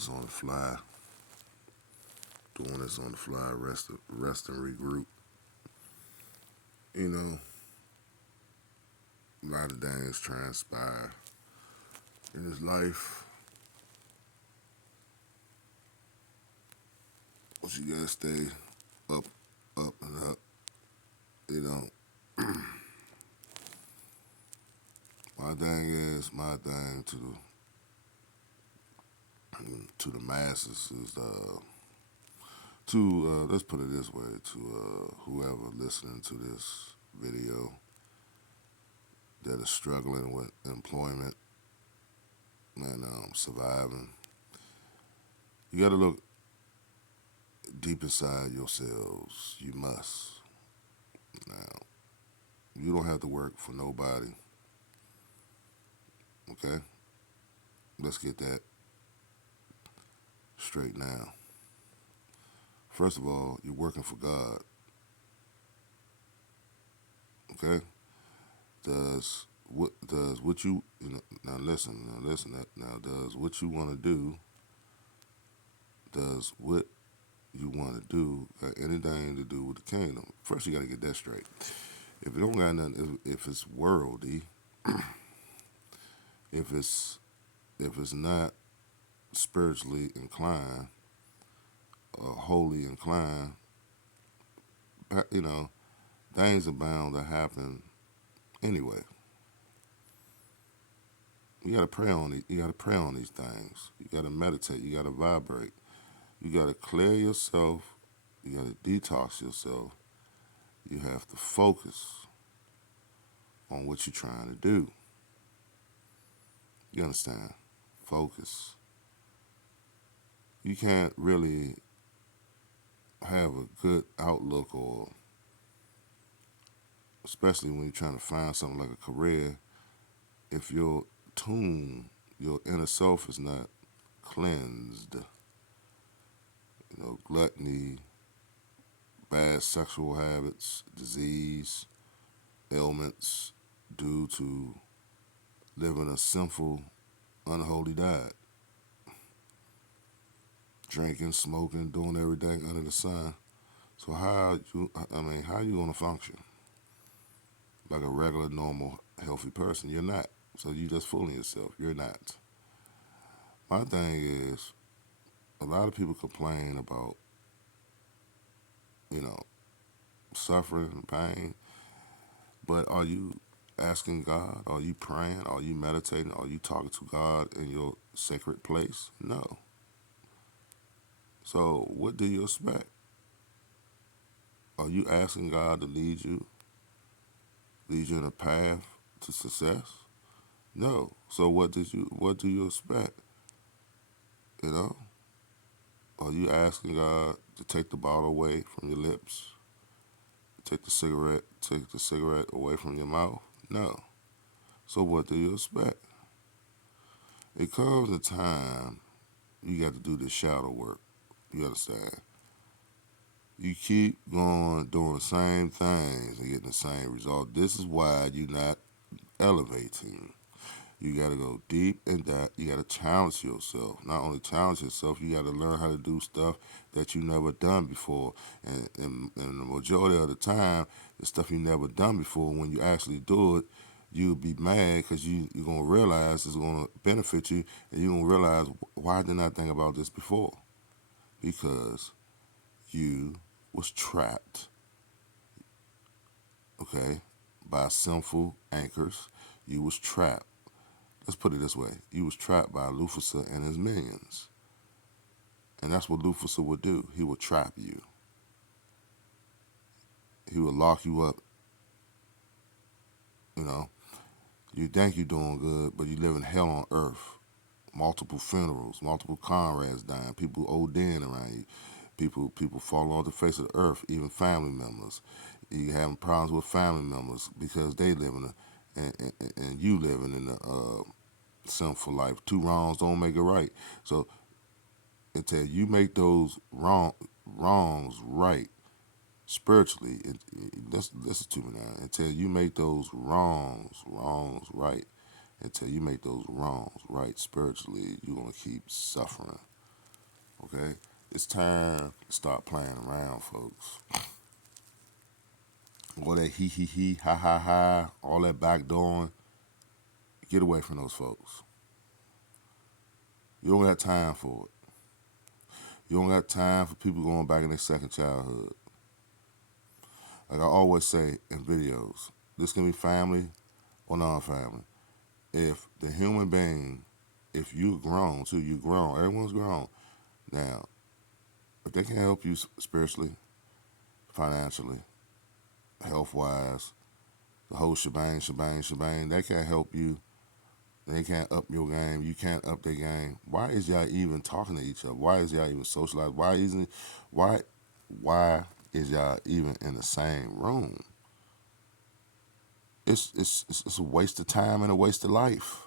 this on the fly. Doing this on the fly, rest and regroup. You know, a lot of things transpire in his life. But you gotta stay up, up and up. You know, my thing to the masses is to let's put it this way, to whoever listening to this video that is struggling with employment and surviving. You got to look deep inside yourselves. You must. Now, you don't have to work for nobody. Okay? Let's get that straight now. First of all, you're working for God. Okay? Does what you now listen now does what you want to do, does what you want to do got anything to do with the kingdom? First, you got to get that straight. If it don't got nothing, if it's worldly, if it's not spiritually inclined or wholly inclined, things are bound to happen anyway. You gotta pray on it. You gotta pray on these things. You gotta meditate. You gotta vibrate. You gotta clear yourself. You gotta detox yourself. You have to focus on what you're trying to do. You understand? Focus. You can't really have a good outlook, or especially when you're trying to find something like a career, if your your inner self is not cleansed. Gluttony, bad sexual habits, disease, ailments due to living a sinful, unholy diet. Drinking, smoking, doing everything under the sun. So how you gonna function like a regular, normal, healthy person? You're not. So you just fooling yourself. You're not. My thing is, a lot of people complain about, you know, suffering and pain, but are you asking God? Are you praying? Are you meditating? Are you talking to God in your sacred place? No. So what do you expect? Are you asking God to lead you in a path to success? No. So what do you expect? You know? Are you asking God to take the bottle away from your lips? Take the cigarette away from your mouth? No. So what do you expect? It comes a time you got to do the shadow work. You understand? You keep going doing the same things and getting the same result. This is why you're not elevating. You got to go deep in that. You got to challenge yourself. Not only challenge yourself, you got to learn how to do stuff that you never done before. And the majority of the time, the stuff you never done before, when you actually do it, you'll be mad because you're going to realize it's going to benefit you, and you're going to realize, why didn't I think about this before? Because you was trapped, okay, by sinful anchors. You was trapped. Let's put it this way. You was trapped by Lucifer and his minions. And that's what Lucifer would do. He would trap you. He would lock you up. You know, you think you're doing good, but you live in hell on earth. Multiple funerals, multiple comrades dying, people ODing around you. People falling off the face of the earth, even family members. You having problems with family members because they living and you living in a sinful life. Two wrongs don't make it right. So until you make those wrongs right spiritually, listen to me now. Until you make those wrongs right, until you make those wrongs right spiritually, you're gonna keep suffering. Okay? It's time to stop playing around, folks. All that he, ha, all that backdooring, get away from those folks. You don't got time for it. You don't got time for people going back in their second childhood. Like I always say in videos, this can be family or non-family. If the human being, if you're grown too, you're grown. Everyone's grown. Now, if they can help you spiritually, financially, health-wise, the whole shebang, they can't help you. They can't up your game. You can't up their game. Why is y'all even talking to each other? Why is y'all even socializing? Why why is y'all even in the same room? It's a waste of time and a waste of life.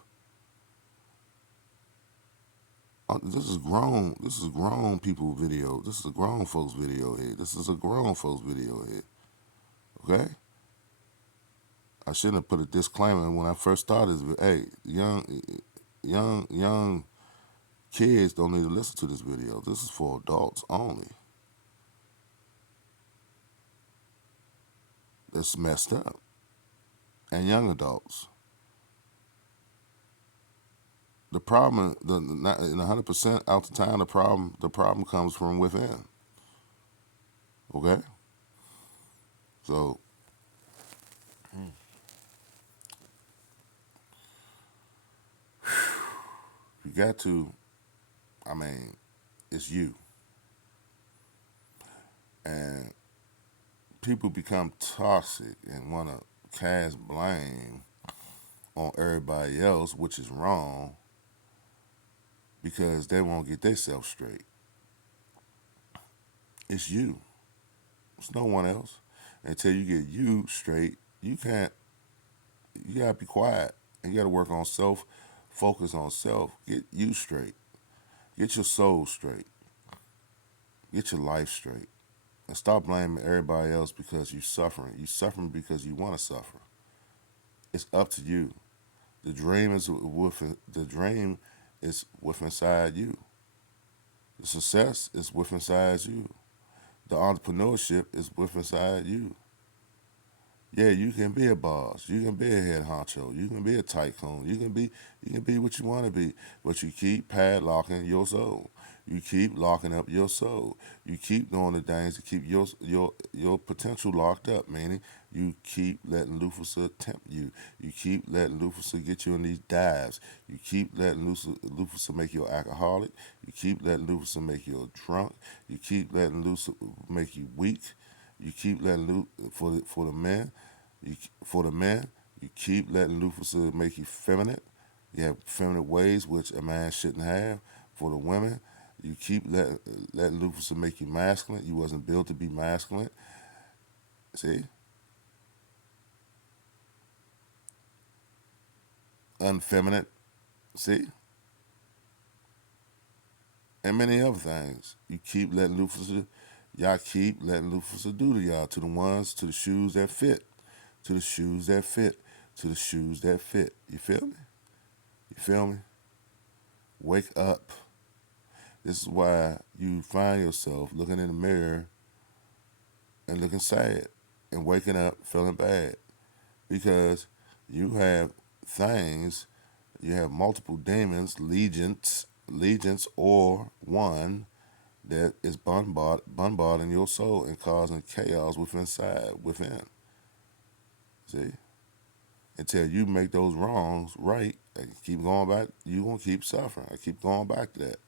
This is grown. This is grown people video. This is a grown folks video here. This is a grown folks video here. Okay. I shouldn't have put a disclaimer when I first started. Hey, young kids don't need to listen to this video. This is for adults only. That's messed up. And young adults. The problem, in 100% out the time, the problem comes from within. Okay. So you got to. I mean, it's you. And people become toxic and want to cast blame on everybody else, which is wrong, because they won't get themselves straight. It's you. It's no one else. Until you get you straight, you can't. You gotta be quiet. And you gotta work on self. Focus on self. Get you straight. Get your soul straight. Get your life straight. And stop blaming everybody else because you're suffering. You're suffering because you want to suffer. It's up to you. The dream is within inside you. The success is within inside you. The entrepreneurship is within inside you. Yeah, you can be a boss. You can be a head honcho. You can be a tycoon. You can be what you want to be, but you keep padlocking your soul. You keep locking up your soul. You keep doing the things to keep your potential locked up. Meaning, you keep letting Lucifer tempt you. You keep letting Lucifer get you in these dives. You keep letting Lucifer make you an alcoholic. You keep letting Lucifer make you a drunk. You keep letting Lucifer make you weak. You keep letting for the men. For the men, you keep letting Lucifer make you feminine. You have feminine ways which a man shouldn't have. For the women, you keep letting Lucifer make you masculine. You wasn't built to be masculine. See, unfeminine. See, and many other things. You keep letting Lucifer. Y'all keep letting Lucifer do to y'all, to the ones, to the shoes that fit, to the shoes that fit, to the shoes that fit. You feel me? You feel me? Wake up. This is why you find yourself looking in the mirror and looking sad and waking up feeling bad because you have things, you have multiple demons, legions, or one that is bombarding your soul and causing chaos within. See? Until you make those wrongs right and keep going back, you're going to keep suffering. I keep going back to that.